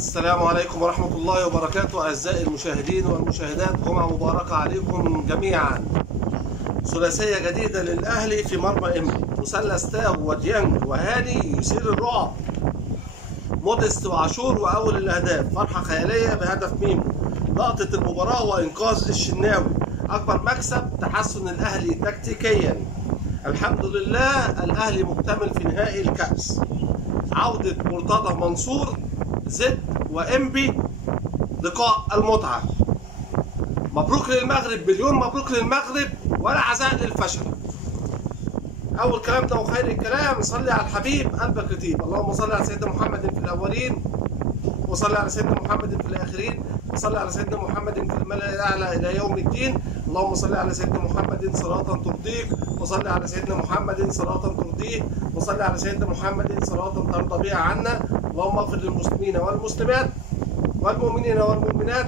السلام عليكم ورحمة الله وبركاته. أعزائي المشاهدين والمشاهدات، جمعة مباركة عليكم جميعا. ثلاثية جديدة للأهلي في مرمى إنبي، مثلث تاو وديانج وهاني يثير الرعب. موديست وعاشور وأول الأهداف، فرحة خيالية بهدف ميمو. لقطة المباراة وإنقاذ الشناوي، أكبر مكسب تحسن الأهلي تكتيكيا. الحمد لله الأهلي مكتمل في نهائي الكأس. عودة مرتضى منصور زد وإنبي، لقاء المتعة. مبروك للمغرب، مليون مبروك للمغرب، ولا عزاء للفشل. أول كلام ده وخير الكلام، صلي على الحبيب قلبك يطيب. اللهم صل على سيدنا محمد في الأولين، وصلي على سيدنا محمد في الآخرين، وصلي على سيدنا محمد في الملأ الأعلى إلى يوم الدين. اللهم صل على سيدنا محمد صلاة ترضيك، وصل على سيدنا محمد صلاة ترضيه، وصل على سيدنا محمد صلاة ترضى بها عنا. اللهم اغفر للمسلمين والمسلمات والمؤمنين والمؤمنات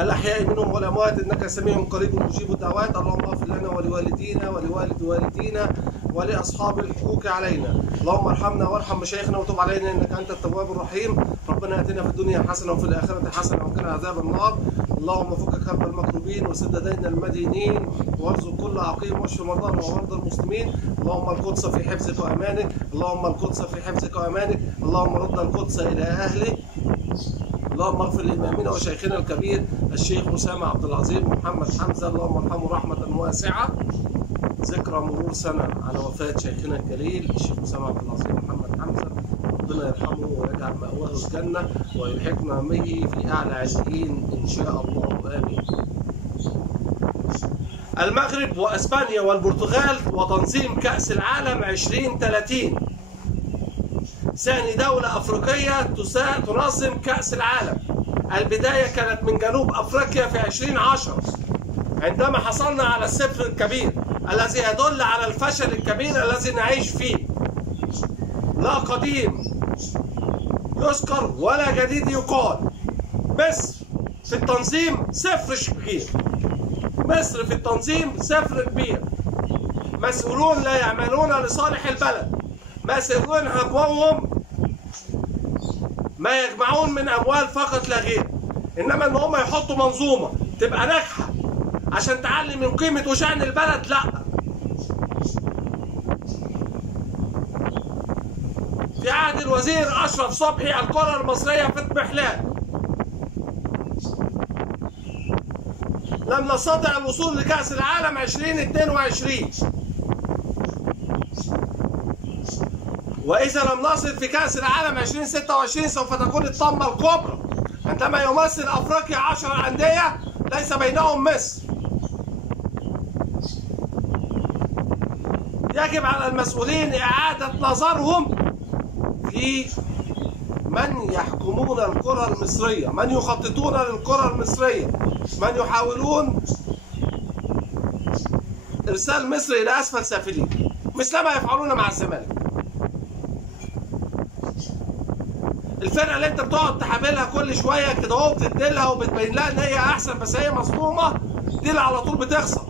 الأحياء منهم والأموات، إنك سميع قريب مجيب الدعوات. اللهم اغفر لنا ولوالدينا ولوالد والدينا ولأصحاب الحقوق علينا. اللهم ارحمنا وارحم مشايخنا وتب علينا إنك أنت التواب الرحيم. ربنا آتنا في الدنيا حسنة وفي الآخرة حسنة وقنا عذاب النار. اللهم فك كرب المكروبين وسد دين المدينين، وارزق كل عقيم واشف مرضانا ومرضى المسلمين. اللهم القدس في حفظك وأمانك، اللهم القدس في حفظك وأمانك. اللهم رد القدس إلى أهله. اللهم اغفر لإمامنا وشيخنا الكبير الشيخ أسامة عبد العظيم محمد حمزة، اللهم ارحمه رحمة واسعة. ذكرى مرور سنة على وفاة شيخنا الجليل الشيخ أسامة عبد العظيم محمد حمزة، ربنا يرحمه ويجعل مأواه الجنة ويلحقنا به في أعلى عليين إن شاء الله، آمين. المغرب وأسبانيا والبرتغال وتنظيم كأس العالم 2030، ثاني دولة أفريقية تنظم كأس العالم. البداية كانت من جنوب أفريقيا في 2010 عندما حصلنا على الصفر الكبير الذي يدل على الفشل الكبير الذي نعيش فيه. لا قديم يذكر ولا جديد يقال. مصر في التنظيم صفر كبير، مصر في التنظيم صفر كبير. مسؤولون لا يعملون لصالح البلد، مسؤولون همهم ما يجمعون من أموال فقط لا غير، إنما إن هم يحطوا منظومة تبقى ناجحة عشان تعلي من قيمة وشأن البلد، لا. في عهد الوزير أشرف صبحي الكرة المصرية في اضمحلال، لم نستطع الوصول لكأس العالم 2022، وإذا لم نصل في كأس العالم 2026 سوف تكون الطامة الكبرى عندما يمثل أفريقيا 10 أندية ليس بينهم مصر. يجب على المسؤولين إعادة نظرهم في من يحكمون الكرة المصرية، من يخططون للكرة المصرية، من يحاولون إرسال مصر إلى أسفل سافلين مثلما يفعلون مع الزمالك. الفرقة اللي انت بتقعد تحاملها كل شوية كده اهو بتديلها وبتبين لها ان هي احسن بس هي مصدومة، دي اللي على طول بتخسر.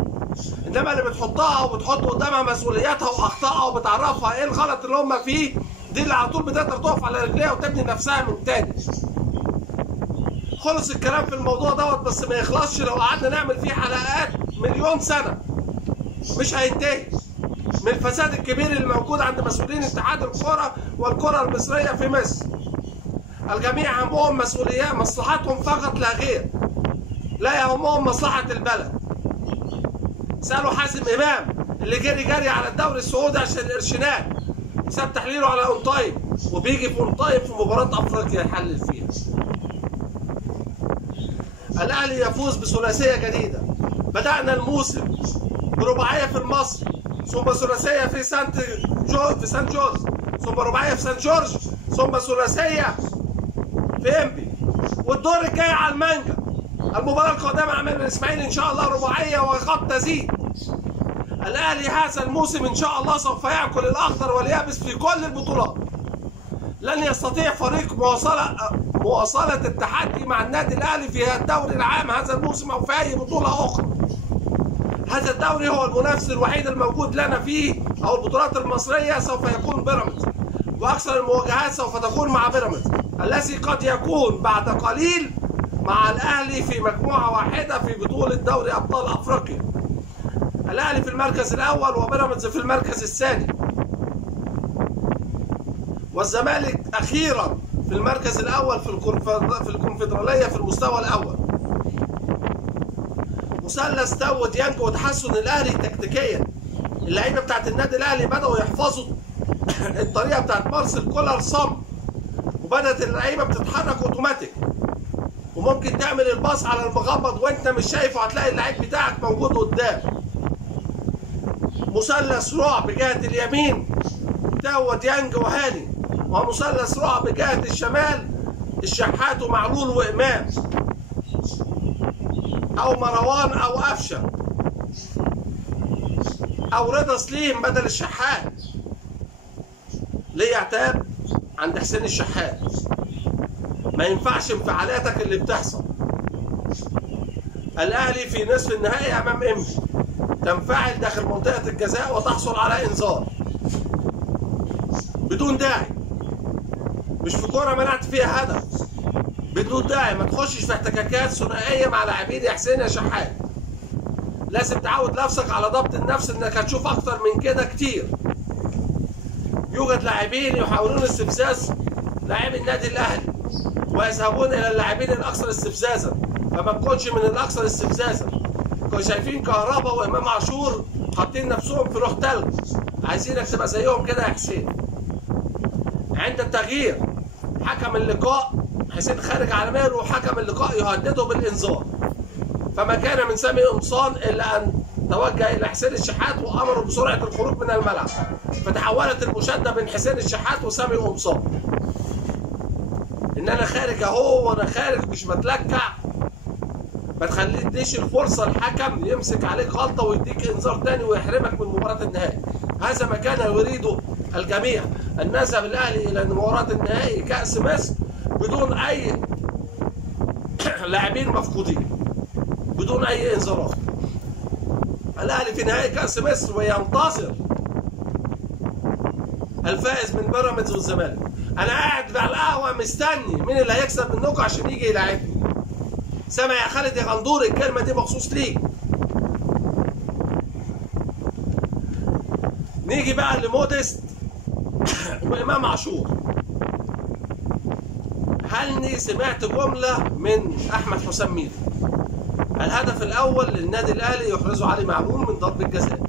انما اللي بتحطها وبتحط قدامها مسؤولياتها واخطائها وبتعرفها ايه الغلط اللي هم فيه، دي اللي على طول بتقدر تقف على رجليها وتبني نفسها من تاني. خلص الكلام في الموضوع دوت، بس ما يخلصش لو قعدنا نعمل فيه حلقات مليون سنة مش هينتهي من الفساد الكبير اللي موجود عند مسؤولين اتحاد الكرة والكرة المصرية في مصر. الجميع همهم مسؤوليات مصلحتهم فقط لا غير، لا يهمهم مصلحة البلد. سألوا حازم إمام اللي جري على الدوري السعودي عشان القرشينات، ساب تحليله على اون تايم، وبيجي في اون تايم في مباراة أفريقيا يحلل فيها. الأهلي يفوز بثلاثية جديدة. بدأنا الموسم برباعية في المصري، ثم ثلاثية في سانت جورج، ثم رباعية في سانت جورج، ثم ثلاثية في إنبي، والدور الجاي على المانجا. المباراة القادمة أمام الإسماعيلي إن شاء الله رباعية وقد تزيد. الأهلي هذا الموسم إن شاء الله سوف يأكل الأخضر واليابس في كل البطولات. لن يستطيع فريق مواصلة التحدي مع النادي الأهلي في الدوري العام هذا الموسم أو في أي بطولة أخرى. هذا الدوري هو المنافس الوحيد الموجود لنا فيه، أو البطولات المصرية سوف يكون بيراميدز، وأكثر المواجهات سوف تكون مع بيراميدز. الذي قد يكون بعد قليل مع الأهلي في مجموعة واحدة في بطولة دوري أبطال أفريقيا. الأهلي في المركز الأول وبيراميدز في المركز الثاني، والزمالك أخيرا في المركز الأول في الكونفدرالية في المستوى الأول. مثلث تاو وديانج وتحسن الأهلي تكتيكيا. اللعيبة بتاعت النادي الأهلي بدأوا يحفظوا الطريقة بتاعت مارسيل كولر صم، وبدأت اللعيبة بتتحرك أوتوماتيك، وممكن تعمل الباص على المغمض وأنت مش شايفه، هتلاقي اللعيب بتاعك موجود قدام. مثلث رعب جهة اليمين تاو وديانج وهاني، ومثلث رعب جهة الشمال الشحات ومعلول وإمام أو مروان أو قفشة أو رضا سليم بدل الشحات. ليه عتاب عند حسين الشحات؟ ما ينفعش انفعالاتك اللي بتحصل. الأهلي في نصف النهائي أمام إنبي، تنفعل داخل منطقة الجزاء وتحصل على إنذار بدون داعي، مش في كورة منعت فيها هدف، بدون داعي. ما تخشش في احتكاكات ثنائية مع لاعبين يا حسين يا شحات. لازم تعود نفسك على ضبط النفس، انك هتشوف اكتر من كده كتير. يوجد لاعبين يحاولون استفزاز لاعبي النادي الاهلي ويذهبون الى اللاعبين الاكثر استفزازا، فما تكونش من الاكثر استفزازا. كانوا شايفين كهربا وامام عاشور حاطين نفسهم في روح تلج، عايزينك تبقى زيهم كده يا حسين. عند التغيير حكم اللقاء حسين خارج على ماله، وحكم اللقاء يهدده بالانذار، فما كان من سامي قمصان الا ان توجه الى حسين الشحات وامره بسرعه الخروج من الملعب، فتحولت المشاده بين حسين الشحات وسامي قمصان. ان انا خارج اهو وانا خارج مش متلكع، ما تخليش الفرصه الحكم يمسك عليك غلطه ويديك انذار تاني ويحرمك من مباراه النهائي. هذا ما كان يريده الجميع، ان نذهب الاهلي الى مباراه النهائي كاس مصر بدون اي لاعبين مفقودين، بدون اي انذارات. الاهلي في نهائي كاس مصر وينتظر الفائز من بيراميدز والزمالك. انا قاعد على القهوه مستني مين اللي هيكسب منكم عشان يجي يلاعبني. سامع يا خالد يا غندور الكلمه دي مخصوص ليك. نيجي بقى لموديست وامام عاشور. هل سمعت جمله من احمد حسام ميدو؟ الهدف الاول للنادي الاهلي يحرزه علي معلول من ضربه جزاء.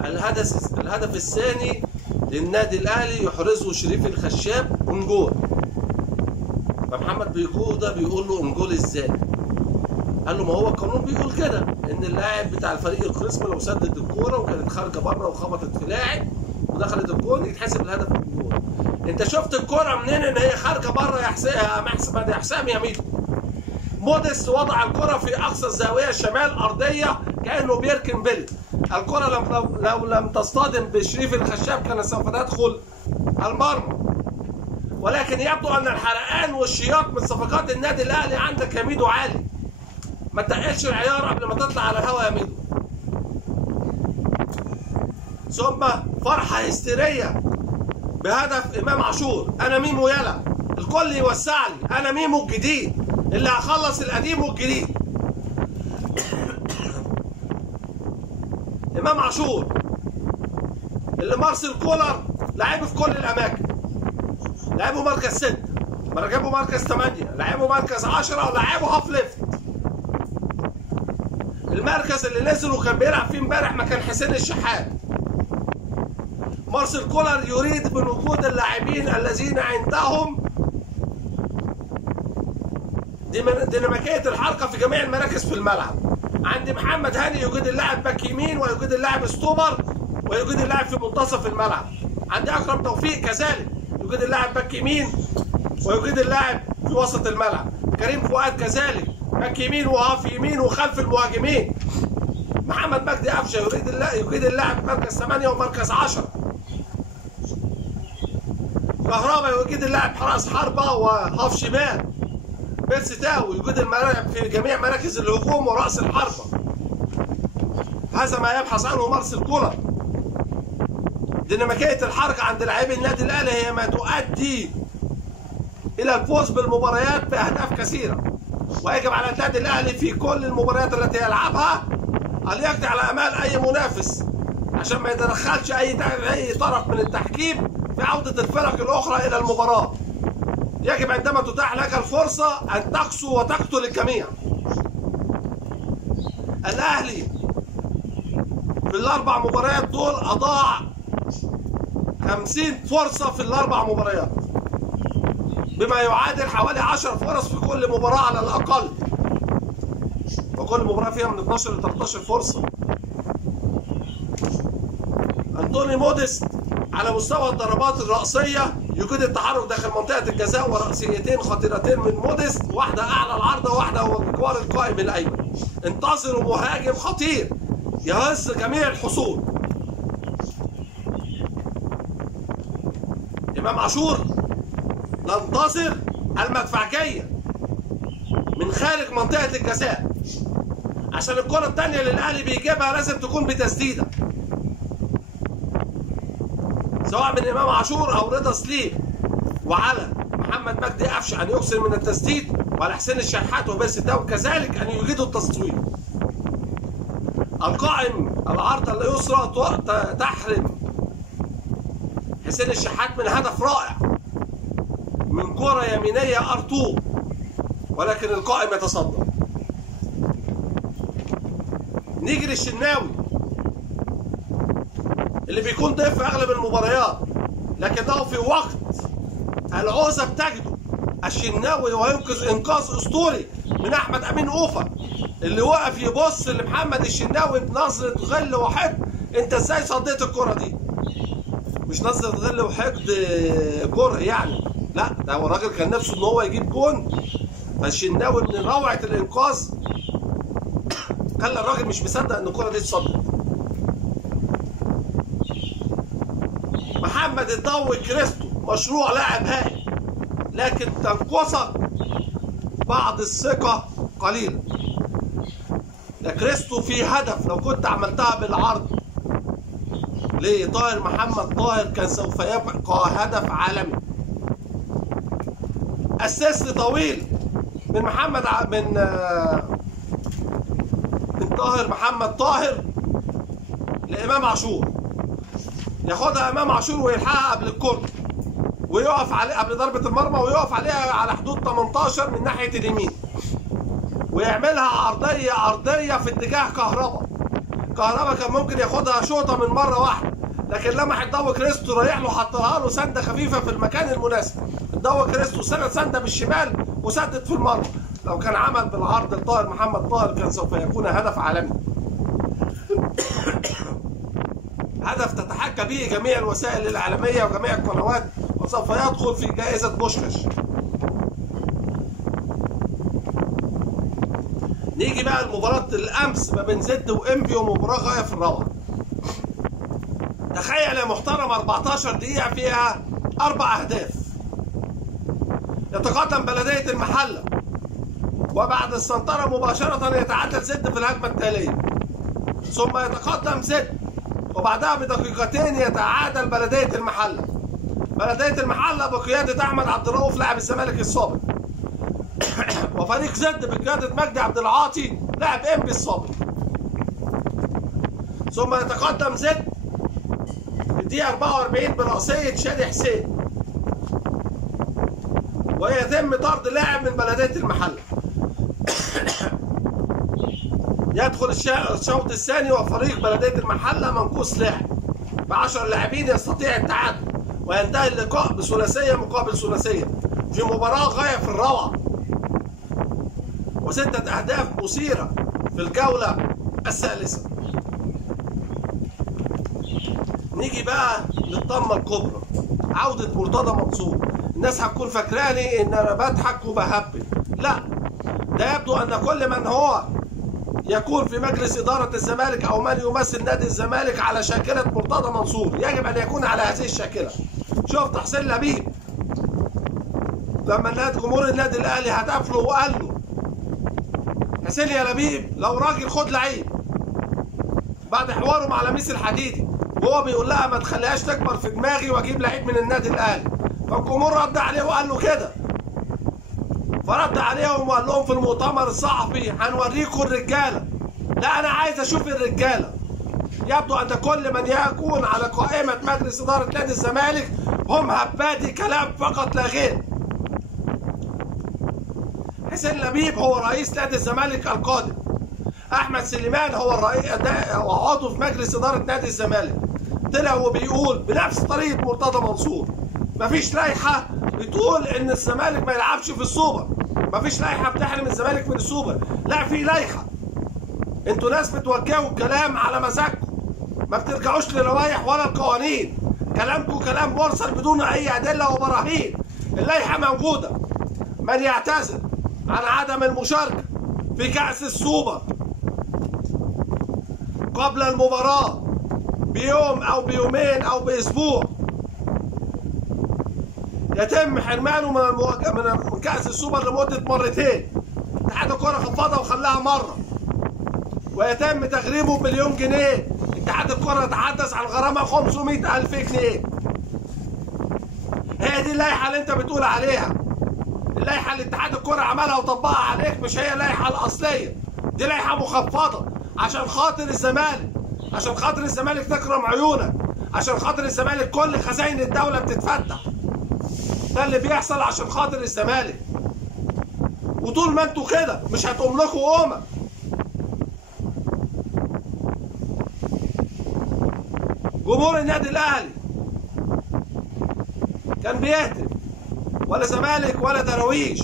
الهدف الثاني للنادي الاهلي يحرزه شريف الخشاب انجول. فمحمد بيجوده بيقول له انجول ازاي؟ قال له ما هو القانون بيقول كده، ان اللاعب بتاع الفريق الخصم لو سدد الكوره وكانت خارجه بره وخبطت في لاعب ودخلت الجون يتحسب الهدف الجول. انت شفت الكوره منين ان هي خارجه بره يا حسام يا ميدو؟ موديست وضع الكرة في أقصى الزاوية الشمال أرضية كأنه بيركن بيلي. الكرة لو لم تصطدم بشريف الخشاب كانت سوف تدخل المرمى، ولكن يبدو أن الحرقان والشياط من صفقات النادي الأهلي عندك يا ميدو عالي. ما تقلش العيار قبل ما تطلع على الهوا يا ميدو. ثم فرحة هستيرية بهدف إمام عاشور. أنا ميمو يلا، الكل يوسع لي، أنا ميمو الجديد اللي هخلص القديم والجديد. امام عاشور اللي مارسيل كولر لعبه في كل الاماكن، لعبه مركز 6، لعبه مركز 8، لعبه مركز 10، ولعبه هاف ليفت. المركز اللي نزل وكان بيلعب فيه امبارح مكان حسين الشحات. مارسيل كولر يريد من وجود اللاعبين الذين عندهم ديناميكية الحركة في جميع المراكز في الملعب. عندي محمد هاني يوجد اللاعب باك يمين، ويوجد اللاعب ستوبر، ويوجد اللاعب في منتصف الملعب. عندي أكرم توفيق كذلك يوجد اللاعب باك يمين، ويوجد اللاعب في وسط الملعب. كريم فؤاد كذلك باك يمين وهاف يمين وخلف المهاجمين. محمد مجدي قفشه يوجد اللاعب مركز 8 ومركز 10. كهربا يوجد اللاعب حراس حربة وهاف شمال. بيرسي تاو يوجد الملاعب في جميع مراكز الهجوم ورأس الحربة. هذا ما يبحث عنه مارسيل كولر. ديناميكية الحركة عند لاعبي النادي الأهلي هي ما تؤدي الى الفوز بالمباريات باهداف كثيره، ويجب على النادي الاهلي في كل المباريات التي يلعبها ان يقضي على امال اي منافس عشان ما يتدخلش اي طرف من التحكيم في عوده الفرق الاخرى الى المباراه. يجب عندما تتاح لك الفرصه ان تقسو وتقتل الجميع. الاهلي في الاربع مباريات دول اضاع 50 فرصه في الاربع مباريات، بما يعادل حوالي 10 فرص في كل مباراه على الاقل، وكل مباراه فيها من 12 ل 13 فرصه. أنطوني موديست على مستوى الضربات الرأسية يجيد التحرك داخل منطقة الجزاء، ورأسيتين خطيرتين من موديست، واحدة أعلى العارضة وواحدة هو بجوار القائم الأيمن. انتظروا مهاجم خطير يهز جميع الحصول. إمام عاشور ننتظر المدفعجية من خارج منطقة الجزاء، عشان الكرة الثانية اللي الأهلي بيجيبها لازم تكون بتسديدة، سواء من إمام عاشور أو رضا سليم، وعلى محمد مجدي قفشه أن يكثر من التسديد، وعلى حسين الشحات وباسم داود كذلك أن يجيدوا التصويب. القائم العارضة اليسرى تحرم حسين الشحات من هدف رائع من كرة يمينية ار2، ولكن القائم يتصدر. نيجي للشناوي اللي بيكون ضيف في اغلب المباريات، لكنه في وقت العوزه بتجده الشناوي وينقذ انقاذ اسطوري من احمد امين اوفا، اللي وقف يبص لمحمد الشناوي بنظره غل وحقد. انت ازاي صديت الكره دي؟ مش نظره غل وحقد كره يعني، لا ده هو الراجل كان نفسه ان هو يجيب جون، فالشناوي من روعه الانقاذ خلى الراجل مش مصدق ان الكره دي اتصدت. محمد الضوي كريستو مشروع لاعب هائل، لكن تنقصك بعض الثقة قليلا. يا كريستو في هدف لو كنت عملتها بالعرض لطاهر محمد طاهر كان سوف يبقى هدف عالمي. اسيست طويل من من طاهر محمد طاهر لإمام عاشور، ياخدها امام عاشور ويلحقها قبل الكره ويقف عليه قبل ضربه المرمى، ويقف عليها على حدود 18 من ناحيه اليمين، ويعملها ارضيه في اتجاه كهربا كان ممكن ياخدها شوطه من مره واحده، لكن لمح الضوي كريستو رايح له حطها له سنده خفيفه في المكان المناسب. الضوي كريستو سنده بالشمال وسدد في المرمى. لو كان عمل بالعرض لطاهر محمد طاهر كان سوف يكون هدف عالمي. هدف تتحكى به جميع الوسائل الإعلامية وجميع القنوات، وسوف يدخل في جائزة بوشكاش. نيجي بقى لمباراة الأمس ما بين زد وإنبي، ومباراة غاية في الروعة. تخيل يا محترم 14 دقيقة فيها 4 أهداف. يتقدم بلدية المحلة، وبعد السنطرة مباشرة يتعادل زد في الهجمة التالية، ثم يتقدم زد، وبعدها بدقيقتين يتعادل بلدية المحلة. بلدية المحلة بقيادة أحمد عبد الرؤوف لاعب الزمالك السابق، وفريق زد بقيادة مجدي عبد العاطي لاعب إنبي السابق. ثم يتقدم زد في الدقيقة 44 برأسية شادي حسين، ويتم طرد لاعب من بلدية المحلة. يدخل الشوط الثاني وفريق بلدية المحلة منقوص لاعب ب10 لاعبين يستطيع التعادل، وينتهي اللقاء بثلاثية مقابل ثلاثية في مباراة غاية في الروعة، و6 أهداف مثيرة في الجولة الثالثة. نيجي بقى للطامة الكبرى، عودة مرتضى منصور. الناس هتكون فاكراني ان انا بضحك وبهبل، لا، ده يبدو ان كل من هو يكون في مجلس إدارة الزمالك أو من يمثل نادي الزمالك على شاكلة مرتضى منصور يجب أن يكون على هذه الشاكلة. شفت حسين لبيب لما جمهور النادي الأهلي هتف له وقال له حسين يا لبيب لو راجل خد لعيب، بعد حواره مع لميس الحديدي وهو بيقول لها ما تخليهاش تكبر في دماغي واجيب لعيب من النادي الأهلي، فالجمهور رد عليه وقال له كده، فرد عليهم وقال لهم في المؤتمر الصحفي هنوريكم الرجاله. لا انا عايز اشوف الرجاله. يبدو ان كل من يكون على قائمه مجلس اداره نادي الزمالك هم هبادي كلام فقط لا غير. حسين لبيب هو رئيس نادي الزمالك القادم. احمد سليمان هو عضو في مجلس اداره نادي الزمالك. طلع وبيقول بنفس طريقه مرتضى منصور مفيش لائحه بتقول ان الزمالك ما يلعبش في السوبر، مفيش لائحه بتحرم الزمالك من السوبر. لا في لائحه. انتوا ناس بتوجهوا الكلام على مزاجكم، ما بترجعوش للوائح ولا القوانين. كلامكم كلام مرسل بدون اي ادله وبراهين. اللائحه موجوده. من يعتذر عن عدم المشاركه في كأس السوبر قبل المباراة بيوم أو بيومين أو بأسبوع يتم حرمانه من كأس السوبر لمدة مرتين. اتحاد الكرة خفضها وخلاها مرة، ويتم تغريمه بمليون جنيه. اتحاد الكرة يتحدث عن غرامة 500,000 جنيه. هي دي اللائحة اللي أنت بتقول عليها. اللائحة اللي اتحاد الكرة عملها وطبقها عليك مش هي اللائحة الأصلية. دي لائحة مخفضة عشان خاطر الزمالك، عشان خاطر الزمالك تكرم عيونك، عشان خاطر الزمالك كل خزائن الدولة بتتفتح. ده اللي بيحصل عشان خاطر الزمالك. وطول ما انتوا كده مش هتقوم لكم قومة. جمهور النادي الأهلي كان بيهتف ولا زمالك ولا درويش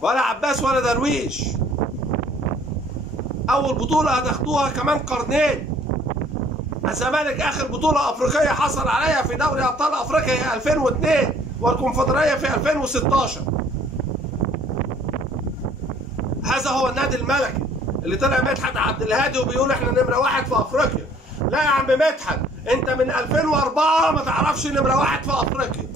ولا عباس ولا درويش. أول بطولة هتاخدوها كمان قرنين. الزمالك آخر بطولة أفريقية حصل عليها في دوري أبطال أفريقيا هي 2002 والكونفدرالية في 2016. هذا هو النادي الملكي اللي طلع مدحت عبد الهادي وبيقول احنا نمرة واحد في أفريقيا. لا يا عم مدحت، أنت من 2004 ما تعرفش نمرة واحد في أفريقيا.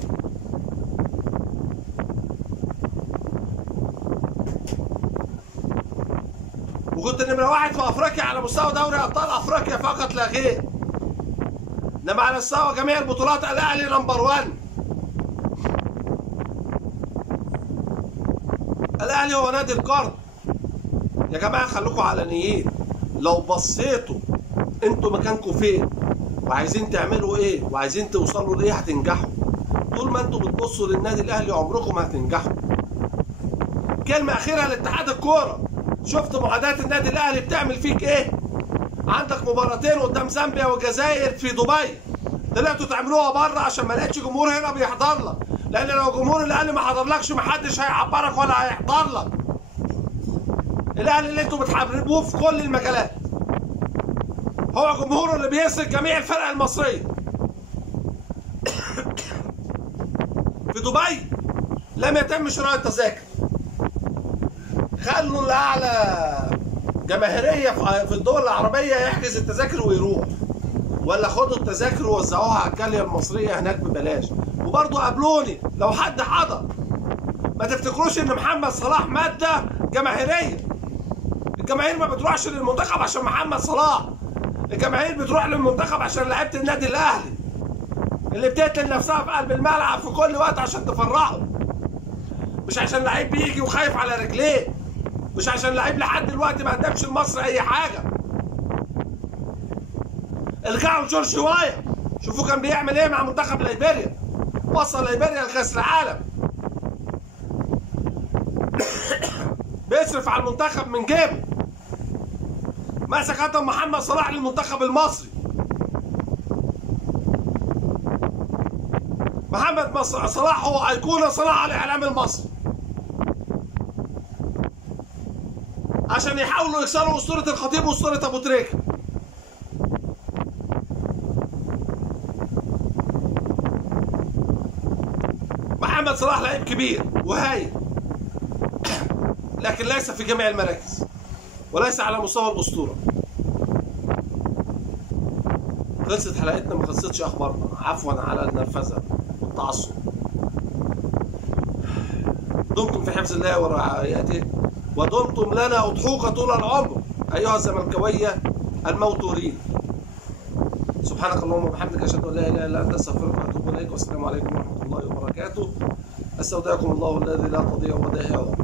وكنت نمرة واحد في أفريقيا على مستوى دوري أبطال أفريقيا فقط لا غير. إنما على مستوى جميع البطولات الأهلي نمبر 1. الأهلي هو نادي القرن. يا جماعة خلوكم علنيين. لو بصيتوا انتوا مكانكم فين وعايزين تعملوا ايه وعايزين توصلوا لايه هتنجحوا. طول ما انتوا بتبصوا للنادي الأهلي عمركم ما هتنجحوا. كلمة أخيرة لاتحاد الكورة. شفت معاداة النادي الأهلي بتعمل فيك ايه؟ عندك مباراتين قدام زامبيا والجزائر في دبي. طلعتوا تعملوها بره عشان ما لقيتش جمهور هنا بيحضر لك. لأن لو جمهور الأهلي ما حضرلكش محدش هيعبرك ولا هيحضر لك. الأهلي اللي انتوا بتحاربوه في كل المجالات هو جمهوره اللي بيسرق جميع الفرق المصرية. في دبي لم يتم شراء التذاكر. خلوا الأعلى جماهيرية في الدول العربية يحجز التذاكر ويروح، ولا خدوا التذاكر ووزعوها على الجالية المصرية هناك ببلاش. وبرضه قابلوني لو حد حضر. ما تفتكروش ان محمد صلاح مادة جماهيرية. الجماهير ما بتروحش للمنتخب عشان محمد صلاح. الجماهير بتروح للمنتخب عشان لعيبة النادي الأهلي اللي بتقتل نفسها في قلب الملعب في كل وقت عشان تفرحوا. مش عشان لعيب بيجي وخايف على رجليه. مش عشان لعيب لحد دلوقتي ما قدمش لمصر أي حاجة. ارجعوا لجورج وايا، شوفوا كان بيعمل ايه مع منتخب ليبيريا. وصل ليبيريا لكأس العالم. بيصرف على المنتخب من جيبه. مسك قدم محمد صلاح للمنتخب المصري. محمد صلاح هو أيقونة صناعة الإعلام المصري. عشان يحاولوا يكسروا أسطورة الخطيب وأسطورة أبو تريكة. محمد صلاح لعيب كبير وهايل، لكن ليس في جميع المراكز وليس على مستوى الأسطورة. خلصت حلقتنا، ما خلصتش أخبارنا. عفوا على النرفزة والتعصب. دمتم في حفظ الله ورعايته، ودمتم لنا أضحوكة طول العمر أيها الزملكاوية الموتورين. سبحانك اللهم وبحمدك أشهد أن لا إله إلا أنت أستغفرك وأتوب إليك. عليك والسلام عليكم ورحمة الله وبركاته. استودعكم الله الذي لا تضيع ودائعه.